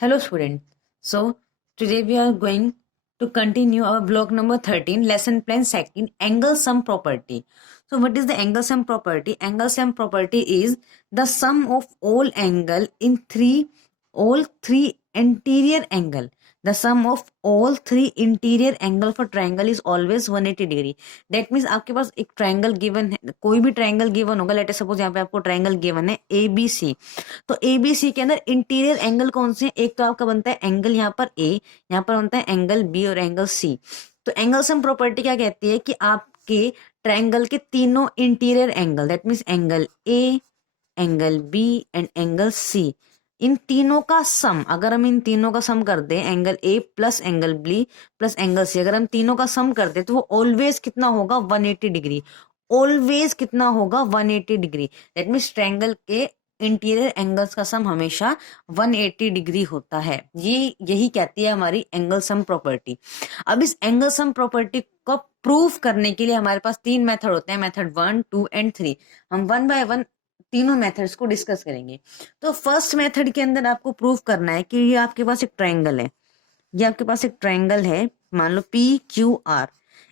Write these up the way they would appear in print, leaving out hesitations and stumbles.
Hello student. So today we are going to continue our block number 13 lesson plan second angle sum property. So what is the angle sum property? Angle sum property is the sum of all three interior angle. The sum of all three interior angle for triangle is always 180 degree. That means आपके पास एक triangle given है, कोई भी triangle given होगा. Let suppose यहाँ पे आपको triangle given है ABC. तो ABC के अंदर इंटीरियर एंगल कौन से हैं? एक तो आपका बनता है एंगल यहाँ पर A, यहाँ पर बनता है एंगल B और एंगल C. तो एंगल सम प्रॉपर्टी क्या कहती है कि आपके ट्राइंगल के तीनों interior angle, that means angle A, angle B and angle C, इन तीनों का सम, अगर हम इन तीनों का सम कर दें, angle A plus angle B plus angle C, अगर हम तीनों का सम कर दें तो वो ऑलवेज कितना होगा? 180 डिग्री. ऑलवेज कितना होगा? 180 डिग्री. दैट मीन्स ट्राइंगल के इंटीरियर एंगल्स का सम हमेशा 180 डिग्री होता है. यही कहती है हमारी एंगल सम प्रॉपर्टी. अब इस एंगल सम प्रॉपर्टी को प्रूफ करने के लिए हमारे पास तीन मेथड होते हैं, मेथड 1, 2 एंड 3. हम वन बाय वन तीनों मेथड्स को डिस्कस करेंगे. तो फर्स्ट मेथड के अंदर आपको प्रूफ करना है कि ये आपके पास एक ट्राइंगल है, ये आपके पास एक ट्राइंगल है, मान लो PQR.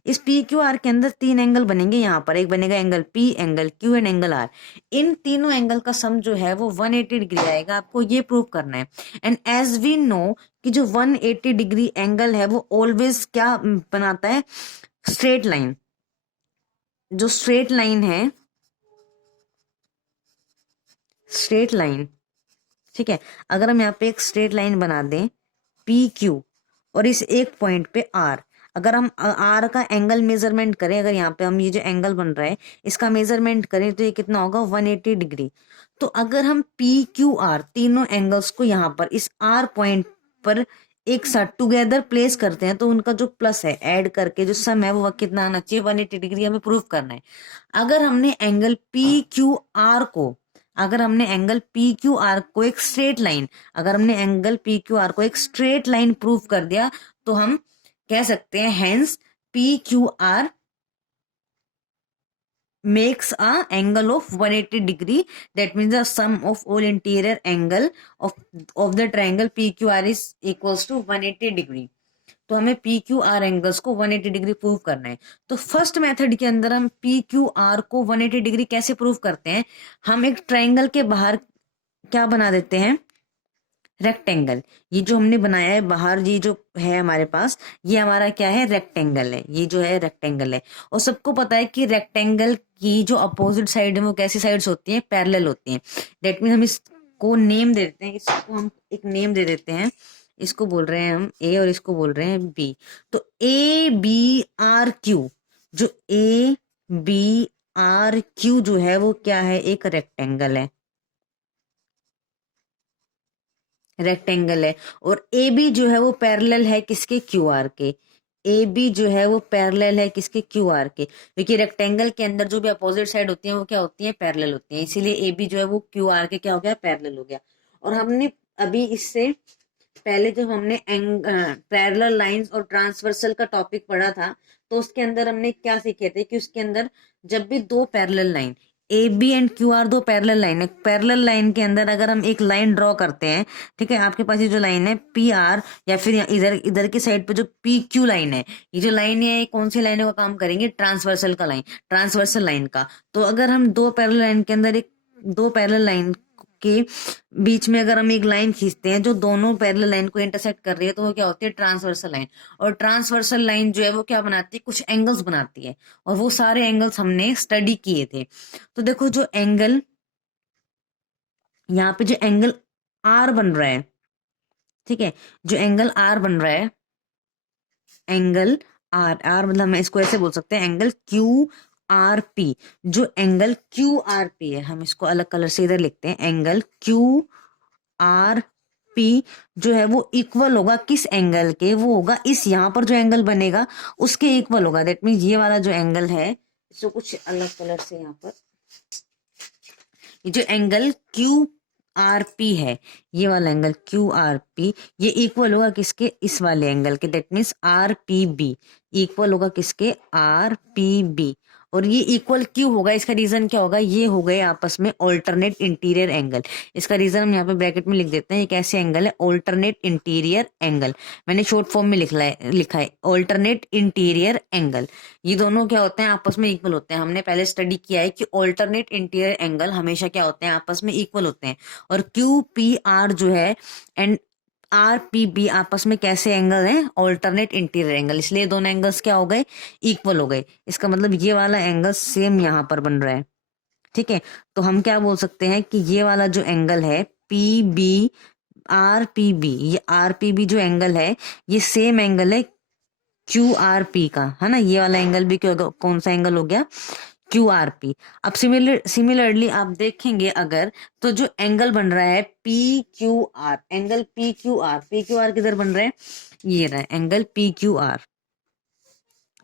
इस PQR के अंदर तीन एंगल बनेंगे. यहाँ पर एक बनेगा angle P, angle Q and angle R. इन तीनों एंगल का सम जो है वो 180 डिग्री आएगा. आपको ये प्रूव करना है. एंड एज वी नो कि जो 180 डिग्री एंगल है वो ऑलवेज क्या बनाता है? Straight line. जो स्ट्रेट लाइन है, स्ट्रेट लाइन, ठीक है, अगर हम यहाँ पे एक स्ट्रेट लाइन बना दें PQ और इस एक पॉइंट पे R, अगर हम R का एंगल मेजरमेंट करें, अगर यहाँ पे हम ये जो एंगल बन रहा है इसका मेजरमेंट करें तो ये कितना होगा? 180 डिग्री. तो अगर हम PQR तीनों एंगल्स को यहाँ पर इस R पॉइंट पर एक साथ टुगेदर प्लेस करते हैं तो उनका जो प्लस है ऐड करके जो सम है वो कितना आना चाहिए? 180 डिग्री हमें प्रूव करना है. अगर हमने एंगल PQR को, अगर हमने एंगल PQR को एक स्ट्रेट लाइन, अगर हमने एंगल PQR को एक स्ट्रेट लाइन प्रूव कर दिया तो हम कह सकते हैं hence PQR makes a angle of 180 degree. That means the sum of all interior angle of the triangle PQR is equals to 180 degree. तो हमें PQR एंगल्स को 180 डिग्री प्रूव करना है. तो फर्स्ट मेथड के अंदर हम PQR को 180 डिग्री कैसे प्रूव करते हैं? हम एक ट्राइंगल के बाहर क्या बना देते हैं? रेक्टेंगल. ये जो हमने बनाया है बाहर, ये जो है हमारे पास, ये हमारा क्या है? रेक्टेंगल है. ये जो है रेक्टेंगल है. और सबको पता है कि रेक्टेंगल की जो अपोजिट साइड है वो कैसी साइड्स होती हैं? पैरेलल होती हैं. दैट मीन हम इसको नेम दे देते हैं, इसको हम एक नेम दे देते हैं. इसको बोल रहे हैं हम A और इसको बोल रहे हैं B. तो ABRQ, जो ABRQ जो है वो क्या है? एक रेक्टेंगल है, रेक्टेंगल है. और AB जो है वो पैरेलल है किसके? QR के. AB जो है वो पैरेलल है किसके? QR के. क्योंकि रेक्टेंगल के अंदर जो भी अपोजिट साइड होती है वो क्या होती है? पैरेलल होती है. इसीलिए AB जो है वो QR के क्या हो गया? पैरेलल हो गया. और हमने अभी इससे पहले जब हमने पैरेलल लाइंस और ट्रांसवर्सल का टॉपिक पढ़ा था तो उसके अंदर हमने क्या सीखे थे कि उसके अंदर जब भी दो parallel line AB and QR, दो पैरेलल लाइन है, पैरेलल लाइन के अंदर अगर हम एक लाइन ड्रॉ करते हैं, ठीक है, आपके पास ये जो लाइन है PR, या फिर इधर इधर की साइड पे जो PQ लाइन है, ये जो लाइन है कौन सी लाइनों का काम करेंगे? ट्रांसवर्सल का लाइन, ट्रांसवर्सल लाइन का. तो अगर हम दो पैरेलल लाइन के अंदर दो पैरेलल लाइन के बीच में अगर हम एक लाइन खींचते हैं जो दोनों पैरेलल लाइन को इंटरसेक्ट कर रही है तो वो क्या होती है? Transversal line. और ट्रांसवर्सल लाइन जो है वो क्या बनाती है? कुछ एंगल्स बनाती है. और वो सारे एंगल्स हमने स्टडी किए थे. तो देखो जो एंगल यहाँ पे जो एंगल R बन रहा है, ठीक है, जो एंगल R बन रहा है, एंगल R मतलब मैं इसको ऐसे बोल सकते हैं एंगल QRP. जो एंगल QRP है, हम इसको अलग कलर से इधर लिखते हैं, एंगल QRP जो है वो इक्वल होगा किस एंगल के? वो होगा इस यहाँ पर जो एंगल बनेगा उसके इक्वल होगा. दैट मीन्स ये वाला जो एंगल है, इसको कुछ अलग कलर से यहाँ पर, ये जो एंगल QRP है, ये वाला एंगल QRP, ये इक्वल होगा किसके? इस वाले एंगल के. दैट मीन्स RPB इक्वल होगा किसके? RPB. और ये इक्वल क्यों होगा, इसका रीजन क्या होगा, ये हो गए आपस में ऑल्टरनेट इंटीरियर एंगल। इसका रीजन हम यहाँ पे ब्रैकेट में लिख देते हैं, ये कैसे एंगल है, ऑल्टरनेट इंटीरियर एंगल। मैंने शॉर्ट फॉर्म में लिखा है ऑल्टरनेट इंटीरियर एंगल। ये दोनों क्या होते हैं, आपस में इक्वल होते हैं। हमने पहले स्टडी किया है कि ऑल्टरनेट इंटीरियर एंगल हमेशा क्या होते हैं, आपस में इक्वल होते हैं। और क्यू पी आर जो है एंड आर पी बी आपस में कैसे एंगल हैं, ऑल्टरनेट इंटीरियर एंगल, इसलिए दोनों एंगल्स क्या हो गए, इक्वल हो गए। इसका मतलब ये वाला एंगल सेम यहाँ पर बन रहा है, ठीक है। तो हम क्या बोल सकते हैं कि ये वाला जो एंगल है P B R P B, ये आर पी बी जो एंगल है ये सेम एंगल है क्यू आर पी का, है ना। ये वाला एंगल भी क्या होगा, कौन सा एंगल हो गया, क्यू आर पी। अब सिमिलरली आप देखेंगे अगर, तो जो एंगल बन रहा है P Q R, angle P Q R, P Q R किधर बन रहा है, ये रहा है angle P Q R,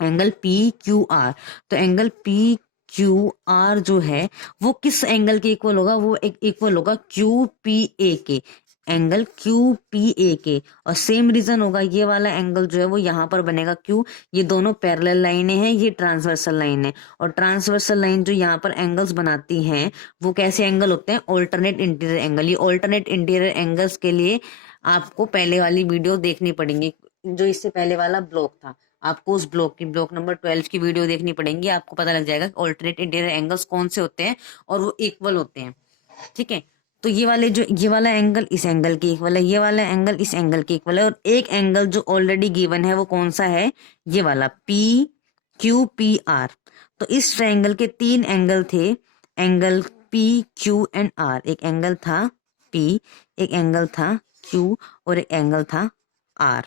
angle P Q R. तो एंगल पी क्यू आर जो है वो किस एंगल के इक्वल होगा, वो एक इक्वल होगा क्यू पी ए के, एंगल क्यू पी ए के। और सेम रीजन होगा, ये वाला एंगल जो है वो यहाँ पर बनेगा क्यू, ये दोनों पैरेलल लाइनें हैं, ये ट्रांसवर्सल लाइन है। और ट्रांसवर्सल लाइन जो यहाँ पर एंगल्स बनाती हैं वो कैसे एंगल होते हैं, ऑल्टरनेट इंटीरियर एंगल। ये ऑल्टरनेट इंटीरियर एंगल्स के लिए आपको पहले वाली वीडियो देखनी पड़ेगी, जो इससे पहले वाला ब्लॉक था, आपको उस ब्लॉक नंबर 12 की वीडियो देखनी पड़ेगी, आपको पता लग जाएगा ऑल्टरनेट इंटीरियर एंगल्स कौन से होते हैं और वो इक्वल होते हैं, ठीक है। तो ये वाला एंगल इस एंगल के इक्वल है, ये वाला एंगल इस एंगल के इक्वल है। और एक एंगल जो ऑलरेडी गिवन है वो कौन सा है, ये वाला पी क्यू पी आर। तो इस ट्रायंगल के 3 एंगल थे, angle P Q and R. एक एंगल था पी, एक एंगल था क्यू और एक एंगल था आर,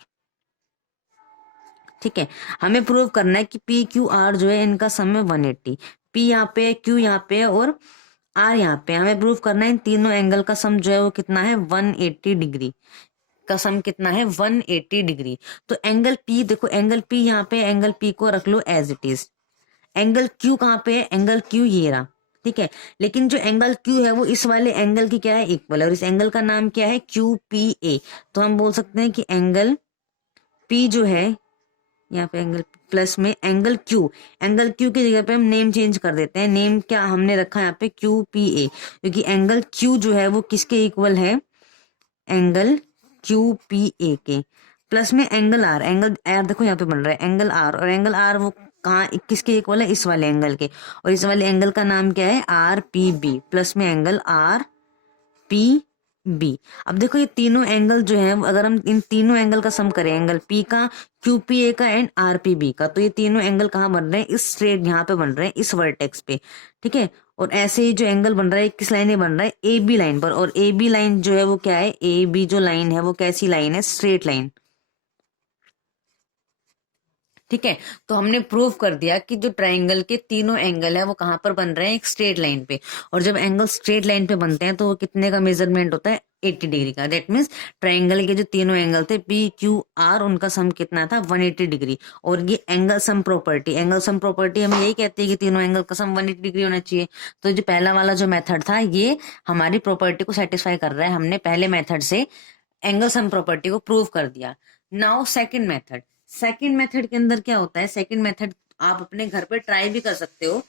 ठीक है। हमें प्रूव करना है कि पी क्यू आर जो है इनका सम है 180, पी यहाँ पे, क्यू यहाँ पे और आर यहाँ पे। हमें प्रूव करना है इन तीनों एंगल का सम जो है वो कितना है, 180 डिग्री का सम कितना है, 180 डिग्री। तो एंगल पी देखो, एंगल पी यहाँ पे, एंगल पी को रख लो as it is. Angle Q कहाँ पे है, एंगल क्यू ये रहा, ठीक है। लेकिन जो एंगल क्यू है वो इस वाले एंगल की क्या है, इक्वल है। और इस एंगल का नाम क्या है, क्यू पी ए। तो हम बोल सकते हैं कि एंगल पी जो है यहाँ पे एंगल प्लस में एंगल क्यू, एंगल क्यू की जगह पे हम नेम चेंज कर देते हैं। नेम क्या हमने रखा है यहाँ पे, क्यू पी ए, क्योंकि एंगल क्यू जो है वो किसके इक्वल है, एंगल क्यू पी ए के। प्लस में एंगल आर, एंगल आर देखो यहाँ पे बन रहा है एंगल आर, और एंगल आर वो कहाँ किसके इक्वल है, इस वाले एंगल के। और इस वाले एंगल का नाम क्या है, आर पी बी। प्लस में एंगल आर पी बी। अब देखो ये तीनों एंगल जो है, अगर हम इन तीनों एंगल का सम करें, एंगल पी का, क्यू पी ए का एंड आर पी बी का, तो ये तीनों एंगल कहाँ बन रहे हैं, इस स्ट्रेट यहाँ पे बन रहे हैं, इस वर्टेक्स पे, ठीक है। और ऐसे ही जो एंगल बन रहा है किस लाइन में बन रहा है, ए बी लाइन पर। और ए बी लाइन जो है वो क्या है, ए बी जो लाइन है वो कैसी लाइन है, स्ट्रेट लाइन, ठीक है। तो हमने प्रूव कर दिया कि जो ट्रायंगल के तीनों एंगल है वो कहाँ पर बन रहे हैं, एक स्ट्रेट लाइन पे। और जब एंगल स्ट्रेट लाइन पे बनते हैं तो वो कितने का मेजरमेंट होता है, 80 डिग्री का। दैट मीन्स ट्रायंगल के जो तीनों एंगल थे पी क्यू आर, उनका सम कितना था, 180 डिग्री। और ये angle sum property, angle sum property हमें यही कहती है कि तीनों एंगल का सम 180 डिग्री होना चाहिए। तो जो पहला वाला जो मेथड था ये हमारी प्रॉपर्टी को सेटिस्फाई कर रहा है, हमने पहले मेथड से एंगल सम प्रॉपर्टी को प्रूव कर दिया। Now second method, second method के अंदर क्या होता है, सेकंड मेथड आप अपने घर पे ट्राई भी कर सकते हो।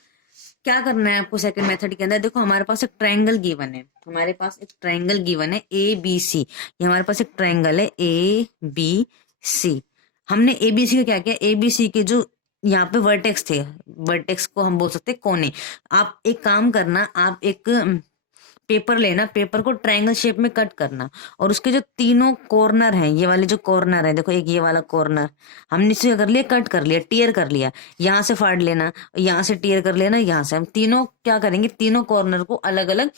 क्या करना है आपको सेकंड मेथड के अंदर, देखो हमारे पास एक ट्रायंगल गिवन है, हमारे पास एक ट्रायंगल गिवन है ए बी सी। ये हमारे पास एक ट्रायंगल है ए बी सी। हमने ए बी सी का क्या किया, ए बी सी के जो यहाँ पे वर्टेक्स थे, वर्टेक्स को हम बोल सकते हैं कोने। आप एक काम करना, आप एक पेपर लेना, पेपर को ट्रायंगल शेप में कट करना, और उसके जो तीनों कॉर्नर हैं, ये वाले जो कॉर्नर है, देखो एक ये वाला कॉर्नर हमने इसे कर लिया, कट कर लिया, टीयर कर लिया, यहाँ से फाड़ लेना, यहाँ से टीयर कर लेना, यहाँ से हम तीनों क्या करेंगे, तीनों कॉर्नर को अलग अलग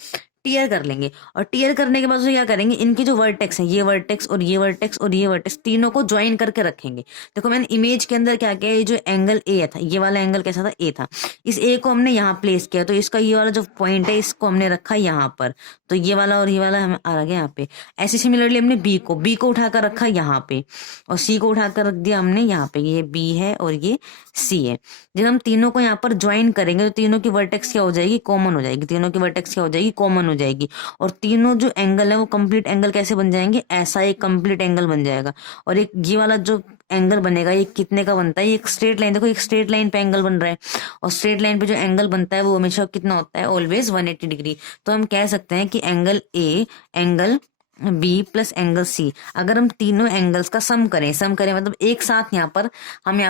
टीयर कर लेंगे। और टीयर करने के बाद क्या करेंगे, इनके जो वर्टेक्स हैं, ये वर्टेक्स और ये वर्टेक्स और ये वर्टेक्स, तीनों को ज्वाइन करके रखेंगे। देखो मैंने इमेज के अंदर क्या किया, ये जो एंगल ए था, ये वाला एंगल कैसा था, ए था, इस ए को हमने यहाँ प्लेस किया, तो इसका ये वाला जो पॉइंट है इसको हमने रखा यहाँ पर, तो ये वाला और ये वाला हमें आ गया यहाँ पे। ऐसे सिमिलरली हमने बी को उठाकर रखा यहाँ पे, और सी को उठाकर रख दिया हमने यहाँ पे, ये बी है और ये सी है। जब हम तीनों को यहाँ पर ज्वाइन करेंगे तो तीनों की वर्टेक्स क्या हो जाएगी, कॉमन हो जाएगी, तीनों की वर्टेक्स क्या हो जाएगी, कॉमन हो जाएगी। और तीनों जो एंगल है वो कंप्लीट एंगल कैसे बन जाएंगे, ऐसा एक कंप्लीट एंगल बन जाएगा। और एक ये वाला जो एंगल बनेगा ये कितने का बनता है, ये एक स्ट्रेट लाइन, देखो एक स्ट्रेट लाइन पे एंगल बन रहा है, और स्ट्रेट लाइन पे जो एंगल बनता है वो हमेशा कितना होता है, ऑलवेज 180 डिग्री। तो हम कह सकते हैं कि angle A, angle B plus angle C, अगर हम तीनों एंगल्स का सम करें मतलब एक साथ यहाँ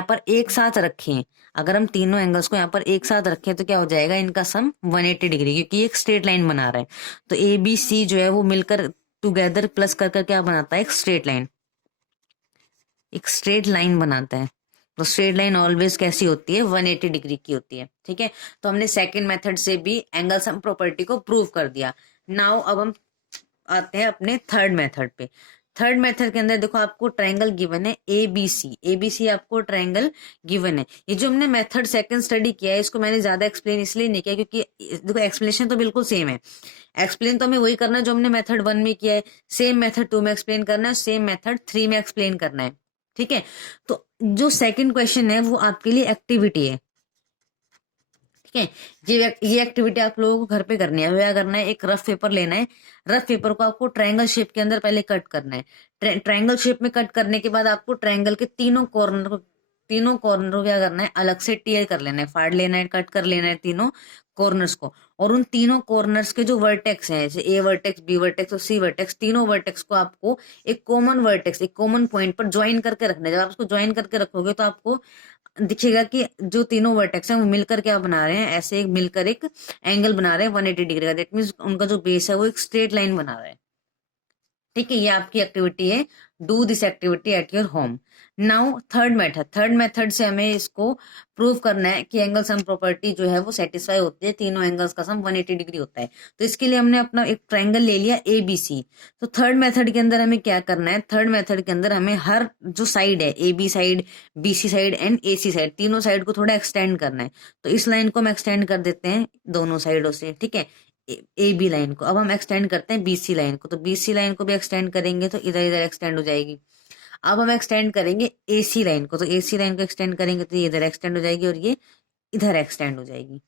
पर एक साथ रखें, अगर हम तीनों एंगल्स को यहाँ पर एक साथ रखें तो क्या हो जाएगा, इनका सम 180 डिग्री, क्योंकि ये एक स्ट्रेट लाइन बना रहा है। तो ए बी सी जो है वो मिलकर टुगेदर प्लस कर क्या बनाता है, एक स्ट्रेट लाइन, एक स्ट्रेट लाइन बनाता है। तो स्ट्रेट लाइन ऑलवेज कैसी होती है, 180 डिग्री की होती है। ठीक है, तो हमने सेकंड मेथड से भी एंगल सम प्रॉपर्टी को प्रूव कर दिया। नाउ अब हम आते हैं अपने थर्ड मेथड पे। थर्ड मेथड के अंदर देखो आपको ट्रायंगल गिवन है एबीसी आपको ट्रायंगल गिवन है। ये जो हमने मेथड सेकंड स्टडी किया है इसको मैंने ज्यादा एक्सप्लेन इसलिए नहीं किया क्योंकि देखो एक्सप्लेनेशन तो बिल्कुल सेम है, एक्सप्लेन तो हमें वही करना है जो हमने मेथड 1 में किया है, सेम मेथड 2 में एक्सप्लेन करना है, सेम मेथड 3 में एक्सप्लेन करना है। ठीक है, तो जो सेकंड क्वेश्चन है वो आपके लिए एक्टिविटी है। ठीक है, ये एक्टिविटी आप लोगों को घर पे करनी है। क्या करना है, एक रफ पेपर लेना है, रफ पेपर को आपको ट्रायंगल शेप के अंदर पहले कट करना है। ट्रायंगल शेप में कट करने के बाद आपको ट्रायंगल के तीनों कॉर्नर को क्या करना है, अलग से टीयर कर लेना है, फाड़ लेना है, कट कर लेना है तीनों कॉर्नर्स को। और उन तीनों कॉर्नर्स के जो वर्टेक्स हैं, जैसे ए वर्टेक्स, बी वर्टेक्स और सी वर्टेक्स, तीनों वर्टेक्स को आपको एक कॉमन वर्टेक्स, एक कॉमन पॉइंट पर ज्वाइन करके रखना है। जब आप उसको ज्वाइन करके रखोगे तो आपको दिखेगा कि जो तीनों वर्टेक्स हैं वो मिलकर क्या बना रहे हैं, ऐसे मिलकर एक एंगल बना रहे हैं 180 डिग्री का। दैट मीन्स उनका जो बेस है वो एक स्ट्रेट लाइन बना रहा है। ठीक है, ये आपकी एक्टिविटी है, do this activity at your home. Now third method से हमें इसको प्रूव करना है कि एंगल सम प्रॉपर्टी जो है वो सेटिस्फाई होती है, तीनों एंगल्स का सम 180 डिग्री होता है। तो इसके लिए हमने अपना एक ट्रायंगल ले लिया ए बी सी। तो थर्ड मेथड के अंदर हमें क्या करना है, थर्ड मेथड के अंदर हमें हर जो साइड है, A B side, B C side and A C side, तीनों साइड को थोड़ा एक्सटेंड करना है। तो इस लाइन को हम एक्सटेंड कर देते हैं दोनों साइडों से। ठीक है, ए बी लाइन को अब हम एक्सटेंड करते हैं बीसी लाइन को, तो बीसी लाइन को भी एक्सटेंड करेंगे तो इधर इधर एक्सटेंड हो जाएगी। अब हम एक्सटेंड करेंगे एसी लाइन को, तो एसी लाइन को एक्सटेंड करेंगे तो ये इधर एक्सटेंड हो जाएगी और ये इधर एक्सटेंड हो जाएगी।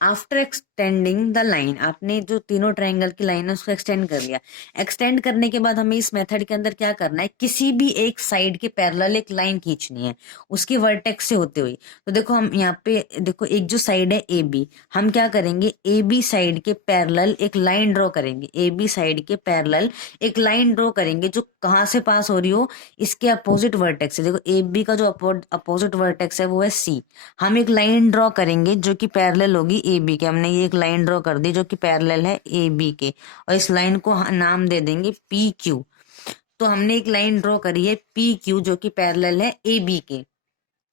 आफ्टर एक्सटेंडिंग द लाइन, आपने जो तीनों ट्रायंगल की लाइन है उसको एक्सटेंड कर लिया। एक्सटेंड करने के बाद हमें इस मेथड के अंदर क्या करना है, किसी भी एक साइड के पैरेलल एक लाइन खींचनी है उसकी वर्टेक्स से होते हुए। तो देखो हम यहाँ पे देखो एक जो साइड है ए बी, हम क्या करेंगे, ए बी साइड के पैरेलल एक लाइन ड्रॉ करेंगे, ए बी साइड के पैरेलल एक लाइन ड्रॉ करेंगे जो कहाँ से पास हो रही हो, इसके अपोजिट वर्टेक्स से। देखो ए बी का जो अपोजिट वर्टेक्स है वो है सी। हम एक लाइन ड्रॉ करेंगे जो कि पैरेलल होगी ए बी के। हमने ये एक लाइन ड्रॉ कर दी जो कि पैरेलल है ए बी के, और इस लाइन को नाम दे देंगे पी क्यू। तो हमने एक लाइन ड्रॉ करी है पी क्यू जो कि पैरेलल है ए बी के।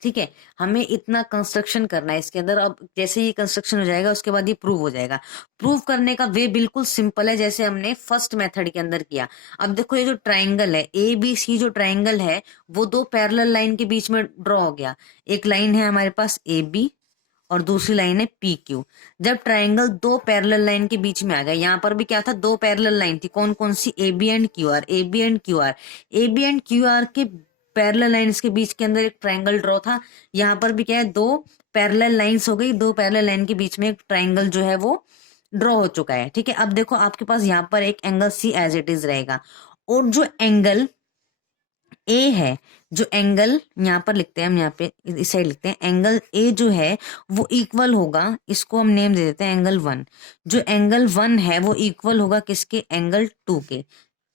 ठीक है, हमें इतना कंस्ट्रक्शन करना है इसके अंदर। अब जैसे ये कंस्ट्रक्शन हो जाएगा उसके बाद ये प्रूव हो जाएगा। प्रूव करने का वे बिल्कुल सिंपल है, जैसे हमने फर्स्ट मेथड के अंदर किया। अब देखो ये जो ट्रायंगल है ए बी सी, जो ट्रायंगल है वो दो पैरेलल लाइन के बीच में ड्रॉ हो गया। एक लाइन है हमारे पास ए बी और दूसरी लाइन है पी क्यू। जब ट्रायंगल दो पैरेलल लाइन के बीच में आ गया, यहाँ पर भी क्या था, दो पैरेलल लाइन थी, कौन कौन सी, A B and Q R, A B and Q R. A B and Q R के पैरेलल लाइंस के बीच के अंदर एक ट्रायंगल ड्रॉ था। यहाँ पर भी क्या है, दो पैरेलल लाइंस हो गई, दो पैरेलल लाइन के बीच में एक ट्रायंगल जो है वो ड्रॉ हो चुका है। ठीक है, अब देखो आपके पास यहाँ पर एक angle C as it is रहेगा, और जो एंगल ए है, जो एंगल यहाँ पर लिखते हैं हम, यहाँ पे इस साइड लिखते हैं, एंगल ए जो है वो इक्वल होगा, इसको हम नेम दे देते हैं एंगल 1। जो एंगल 1 है वो इक्वल होगा किसके, एंगल 2 के।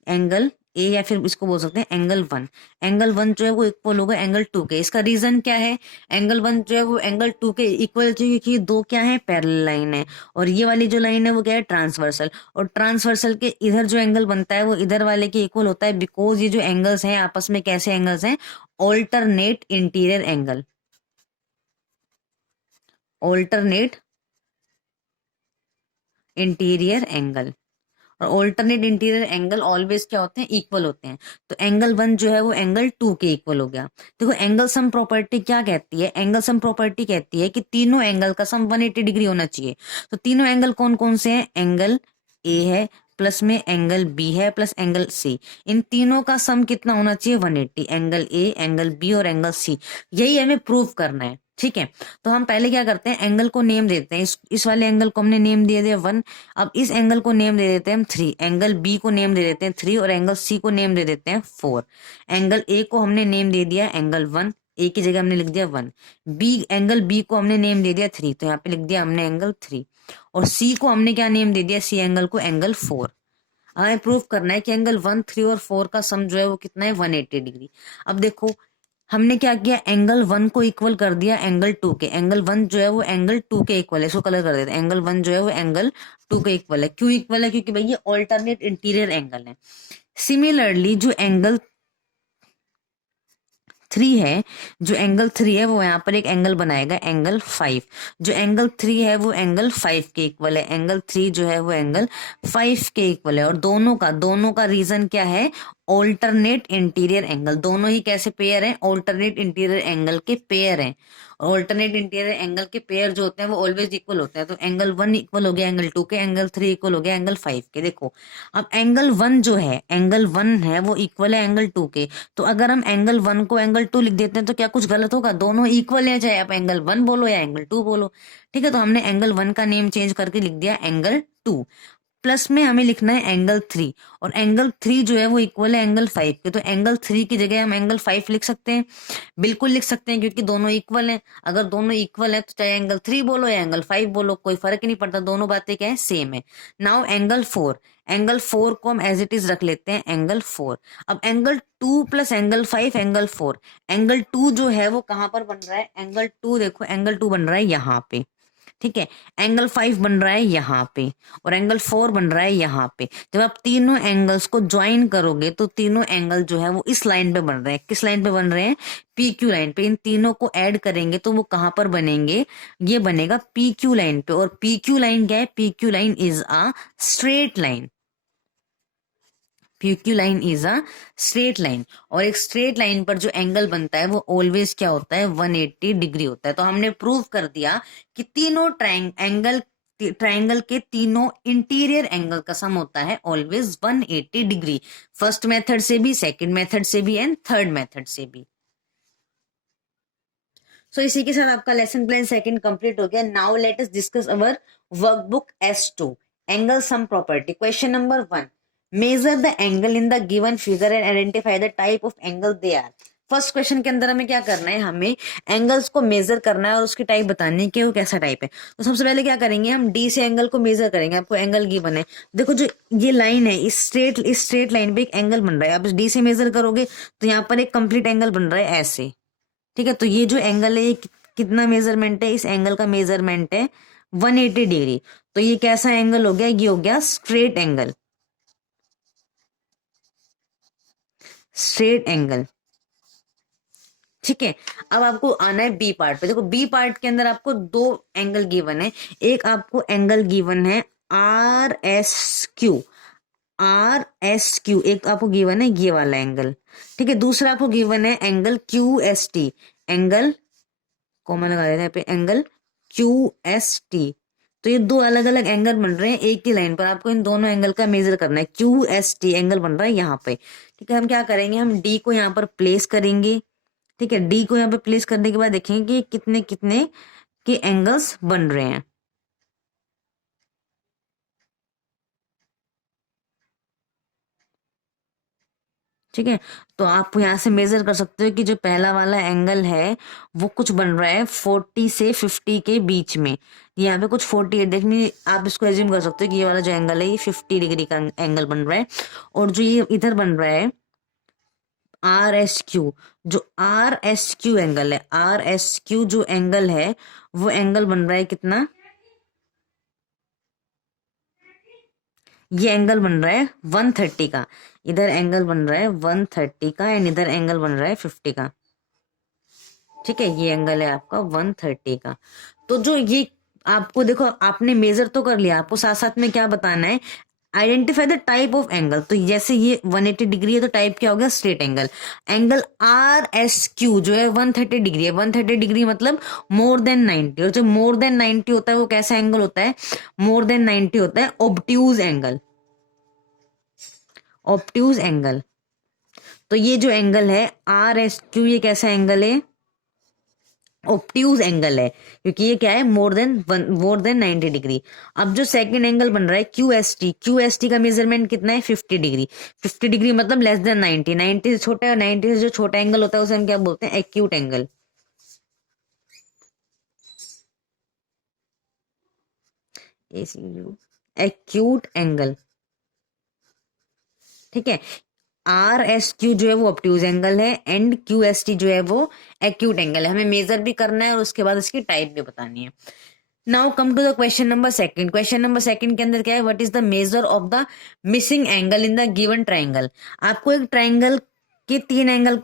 एंगल ए या फिर इसको बोल सकते हैं एंगल 1। एंगल 1 जो है वो इक्वल होगा एंगल 2 के। इसका रीजन क्या है, एंगल 1 जो है वो एंगल 2 के इक्वल चाहिए क्योंकि दो क्या है, पैरेलल लाइन है, और ये वाली जो लाइन है वो क्या है, ट्रांसवर्सल। और ट्रांसवर्सल के इधर जो एंगल बनता है वो इधर वाले के इक्वल होता है, बिकॉज ये जो एंगल्स हैं आपस में कैसे एंगल्स हैं, alternate interior angle, alternate interior angle. और ऑल्टरनेट इंटीरियर एंगल ऑलवेज क्या होते हैं, इक्वल होते हैं। तो एंगल 1 जो है वो एंगल 2 के इक्वल हो गया। देखो एंगल सम प्रॉपर्टी क्या कहती है, एंगल सम प्रॉपर्टी कहती है कि तीनों एंगल का सम 180 डिग्री होना चाहिए। तो तीनों एंगल कौन कौन से हैं, एंगल ए है, प्लस में एंगल बी है, प्लस एंगल सी, इन तीनों का सम कितना होना चाहिए, 180। एंगल ए, एंगल बी और एंगल सी, यही हमें प्रूव करना है। ठीक है, तो हम पहले क्या करते हैं, एंगल को नेम देते हैं। इस वाले एंगल को हमने नेम दे दिया 1। अब इस एंगल को नेम दे देते हैं हम 3, एंगल बी को नेम दे देते हैं 3 और एंगल सी को नेम दे देते हैं 4। एंगल ए को हमने नेम दे दिया एंगल 1, ए की जगह हमने लिख दिया 1। बी एंगल बी को हमने नेम दे दिया 3, तो यहाँ पे लिख दिया हमने एंगल 3। और सी को हमने क्या नेम दे दिया, सी एंगल को एंगल 4। हमें प्रूव करना है कि एंगल 1, 3 और 4 का सम जो है वो कितना है, 180 डिग्री। अब देखो हमने क्या किया, एंगल 1 को इक्वल कर दिया एंगल 2 के। एंगल 1 जो है वो एंगल 2 के इक्वल है, इसको कलर कर देते हैं। एंगल 1 जो है वो एंगल 2 के इक्वल है। क्यों इक्वल है, क्योंकि भाई ये ऑल्टरनेट इंटीरियर एंगल है। सिमिलरली जो एंगल 3 है, जो एंगल 3 है वो यहाँ पर एक एंगल बनाएगा एंगल 5। जो एंगल 3 है वो एंगल 5 के इक्वल है। एंगल 3 जो है वो एंगल 5 के इक्वल है। और दोनों का रीजन क्या है, ऑल्टरनेट इंटीरियर एंगल। दोनों ही कैसे पेयर हैं, ऑल्टरनेट इंटीरियर एंगल के पेयर हैं। ऑल्टरनेट इंटीरियर एंगल के पेयर जो होते हैं वो ऑलवेज इक्वल होते हैं। तो एंगल 1 इक्वल हो गया एंगल 2 के, एंगल 3 इक्वल हो गया एंगल 5 के। देखो अब एंगल 1 जो है, एंगल 1 है वो इक्वल है एंगल 2 के। तो अगर हम एंगल 1 को एंगल 2 लिख देते हैं तो क्या कुछ गलत होगा, दोनों इक्वल है, चाहे आप एंगल 1 बोलो या एंगल 2 बोलो। ठीक है, तो हमने एंगल 1 का नेम चेंज करके लिख दिया एंगल 2। प्लस में हमें लिखना है एंगल 3, और एंगल 3 जो है वो इक्वल है एंगल 5 के। तो एंगल 3 की जगह हम एंगल 5 लिख सकते हैं, बिल्कुल लिख सकते हैं, क्योंकि दोनों इक्वल हैं। अगर दोनों इक्वल है तो चाहे एंगल 3 बोलो या एंगल 5 बोलो, कोई फर्क नहीं पड़ता, दोनों बातें क्या है, सेम है। नाउ एंगल 4, एंगल 4 को हम एज इट इज रख लेते हैं एंगल 4। अब angle 2 plus angle 5 angle 4। Angle 2 जो है वो कहां पर बन रहा है, एंगल 2 देखो एंगल 2 बन रहा है यहाँ पे। ठीक है, एंगल 5 बन रहा है यहाँ पे, और एंगल 4 बन रहा है यहाँ पे। जब आप तीनों एंगल्स को ज्वाइन करोगे तो तीनों एंगल जो है वो इस लाइन पे बन रहे हैं। किस लाइन पे बन रहे हैं, पी क्यू लाइन पे। इन तीनों को ऐड करेंगे तो वो कहां पर बनेंगे, ये बनेगा पी क्यू लाइन पे। और पी क्यू लाइन क्या है, P Q line is a straight line. PQ line is a straight line, और एक स्ट्रेट लाइन पर जो एंगल बनता है वो ऑलवेज क्या होता है, 180 डिग्री होता है। तो हमने प्रूव कर दिया कि तीनों ट्रायंगल के तीनों इंटीरियर एंगल का सम होता है ऑलवेज 180 डिग्री। फर्स्ट मेथड से भी, सेकंड मेथड से भी, एंड थर्ड मेथड से भी। सो इसी के साथ आपका लेसन प्लान सेकंड कंप्लीट हो गया। Now let us discuss our workbook S2 angle sum property. Question number 1, measure the angle in the given figure and identify the type of angle they are. First question के अंदर हमें क्या करना है, हमें angles को मेजर करना है और उसकी टाइप बतानी है कि वो कैसा टाइप है। तो सबसे पहले क्या करेंगे, हम डी से एंगल को मेजर करेंगे। आपको एंगल गिवन है, देखो जो ये लाइन है, इस स्ट्रेट लाइन पे एक एंगल बन रहा है। आप इस डी से मेजर करोगे तो यहाँ पर एक कंप्लीट एंगल बन रहा है ऐसे। ठीक है, तो ये जो एंगल है ये कितना मेजरमेंट है, इस एंगल का मेजरमेंट है 180 डिग्री। तो ये कैसा एंगल हो गया, ये हो गया स्ट्रेट एंगल। स्ट्रेट एंगल, ठीक है। अब आपको आना है बी पार्ट पे। देखो बी पार्ट के अंदर आपको दो एंगल गिवन है। एक आपको एंगल गिवन है RSQ, RSQ एक आपको गिवन है ये वाला एंगल। ठीक है, दूसरा आपको गिवन है एंगल QST, एंगल कॉमन लगा देते हैं पे, एंगल QST। तो ये दो अलग अलग एंगल बन रहे हैं एक ही लाइन पर। आपको इन दोनों एंगल का मेजर करना है। QST एंगल बन रहा है यहाँ पे। ठीक है, हम क्या करेंगे, हम डी को यहाँ पर प्लेस करेंगे। ठीक है, डी को यहाँ पे प्लेस करने के बाद देखेंगे कि कितने कितने के एंगल्स बन रहे हैं। ठीक है, तो आप यहाँ से मेजर कर सकते हो कि जो पहला वाला एंगल है वो कुछ बन रहा है 40 से 50 के बीच में। यहाँ पे कुछ 48 देखनी, आप इसको एज्यूम कर सकते हो कि ये वाला जो एंगल है ये 50 डिग्री का एंगल बन रहा है। और जो ये इधर बन रहा है RSQ, जो RSQ एंगल है, RSQ जो एंगल है वो एंगल बन रहा है कितना, ये एंगल बन रहा है 130 का। इधर एंगल बन रहा है 130 का एंड इधर एंगल बन रहा है 50 का। ठीक है, ये एंगल है आपका 130 का। तो जो ये आपको देखो, आपने मेजर तो कर लिया, आपको साथ साथ में क्या बताना है, identify the type of angle. तो जैसे ये 180 डिग्री है तो टाइप क्या हो गया, स्ट्रेट एंगल। एंगल RSQ जो है 130 डिग्री है। 130 डिग्री मतलब मोर देन 90, और जो मोर देन 90 होता है वो कैसा एंगल होता है, मोर देन 90 होता है ऑब्ट्यूज एंगल। ऑब्ट्यूज एंगल, तो ये जो एंगल है RSQ ये कैसा एंगल है, ऑब्ट्यूज एंगल है, क्योंकि ये क्या है, मोर देन 90 डिग्री। अब जो सेकंड एंगल बन रहा है क्यू एस टी का मेजरमेंट कितना है, 50 डिग्री। 50 डिग्री मतलब लेस देन 90, 90 से छोटा है, 90 से जो छोटा एंगल होता है उसे हम क्या बोलते हैं, एक्यूट एंगल। एक्यूट एंगल, ठीक है। आर एस क्यू जो है वो ऑब्ट्यूज एंगल है, एंड क्यू एस टी जो है वो एक्यूट एंगल है। हमें मेजर भी करना है और उसके बाद इसकी टाइप भी बतानी है। Now come to the question number second. Question number second के अंदर क्या है, what is the measure of the missing angle in the given triangle. आपको एक ट्राइंगल के तीन एंगल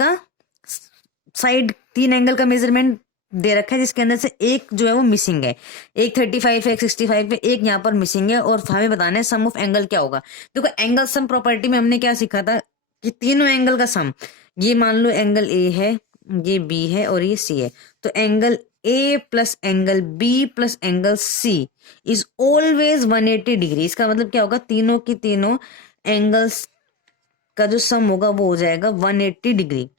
का मेजरमेंट दे रखा है, जिसके अंदर से एक जो है वो मिसिंग है, एक 35 है, एक 65 है, एक यहाँ पर मिसिंग है, और हमें बताना है सम ऑफ एंगल क्या होगा। देखो एंगल सम प्रॉपर्टी में हमने क्या सीखा था कि तीनों एंगल का सम, ये मान लो एंगल ए है, ये बी है और ये सी है, तो angle A plus angle B plus angle C is always 180 degree. इसका मतलब क्या होगा, तीनों की तीनों एंगल्स का जो सम होगा वो हो जाएगा 180 डिग्री,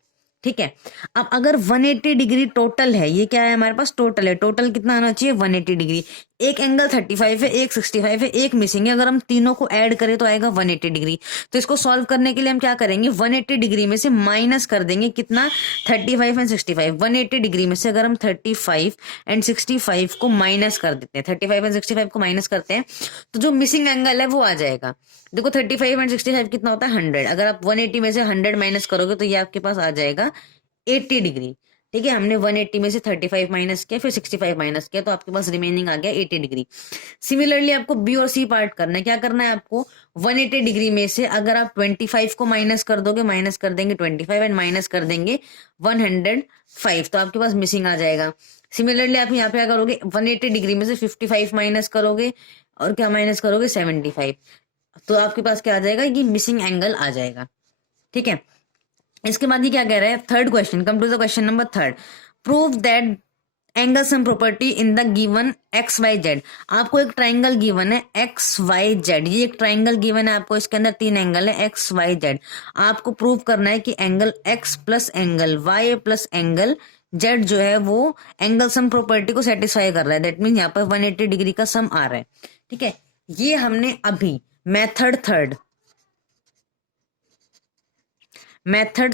ठीक है। अब अगर 180 डिग्री टोटल है, ये क्या है हमारे पास, टोटल है, टोटल कितना आना चाहिए 180 डिग्री। एक एंगल 35 है, एक 65 है, एक मिसिंग है, अगर हम तीनों को ऐड करें तो आएगा 180 डिग्री। तो इसको सॉल्व करने के लिए हम क्या करेंगे, 180 डिग्री में से माइनस कर देंगे कितना, 35 एंड 65। 180 डिग्री में से अगर हम 35 एंड 65 को माइनस कर देते हैं, 35 एंड 65 को माइनस करते हैं, तो जो मिसिंग एंगल है वो आ जाएगा। देखो 35 एंड 65 कितना होता है 100, अगर आप 180 में से 100 माइनस करोगे तो ये आपके पास आ जाएगा 80 डिग्री, ठीक है। हमने 180 में से 35 माइनस किया, फिर 65 माइनस किया, तो आपके पास रिमेनिंग आ गया 80 डिग्री। सिमिलरली आपको बी और सी पार्ट करना है। क्या करना है आपको, 180 डिग्री में से अगर आप 25 को माइनस कर दोगे, माइनस कर देंगे 25 एंड माइनस कर देंगे 105, तो आपके पास मिसिंग आ जाएगा। सिमिलरली आप यहाँ पे क्या करोगे, 180 डिग्री में से 55 माइनस करोगे और क्या माइनस करोगे 75, तो आपके पास क्या आ जाएगा, ये मिसिंग एंगल आ जाएगा, ठीक है। इसके बाद ये क्या कह रहा है, third question, come to the question number third. Prove that angle sum property in the given X Y Z. आपको एक ट्राइंगल गिवन है एक्स वाई जेड, ये एक ट्राइंगल गिवन है आपको, इसके अंदर तीन एंगल है एक्स वाई जेड। आपको प्रूव करना है कि angle X plus angle Y plus angle Z जो है वो एंगल सम प्रॉपर्टी को सेटिस्फाई कर रहा है। दैट मीन यहाँ पर 180 डिग्री का सम आ रहा है, ठीक है। ये हमने अभी मेथड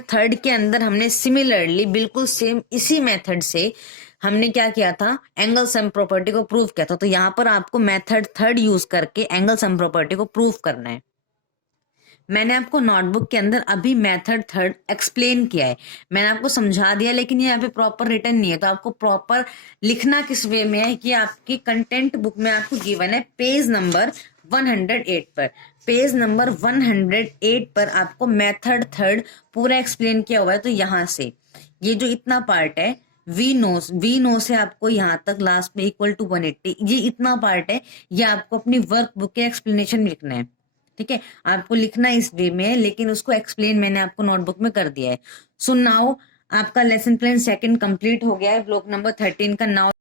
थर्ड के अंदर हमने सिमिलरली बिल्कुल सेम इसी मेथड से हमने क्या किया था, एंगल सम प्रॉपर्टी को प्रूव किया था। तो यहां पर आपको मेथड थर्ड यूज करके एंगल सम प्रॉपर्टी को प्रूव करना है। मैंने आपको नोटबुक के अंदर अभी मेथड थर्ड एक्सप्लेन किया है, मैंने आपको समझा दिया, लेकिन ये यहाँ पे प्रॉपर रिटर्न नहीं है। तो आपको प्रॉपर लिखना किस वे में है कि आपकी कंटेंट बुक में आपको गिवन है पेज नंबर 108 पर, पेज नंबर 108 पर आपको मेथड थर्ड पूरा एक्सप्लेन किया हुआ है। तो यहाँ से ये जो इतना पार्ट है वी नो से आपको यहाँ तक लास्ट में इक्वल टू 180, ये इतना पार्ट है, ये आपको अपनी वर्क बुक के एक्सप्लेनेशन में लिखना है, ठीक है। आपको लिखना इस वे में है, लेकिन उसको एक्सप्लेन मैंने आपको नोटबुक में कर दिया है। सो नाउ आपका लेसन प्लान सेकंड कंप्लीट हो गया है, ब्लॉक नंबर 13 का। नाउ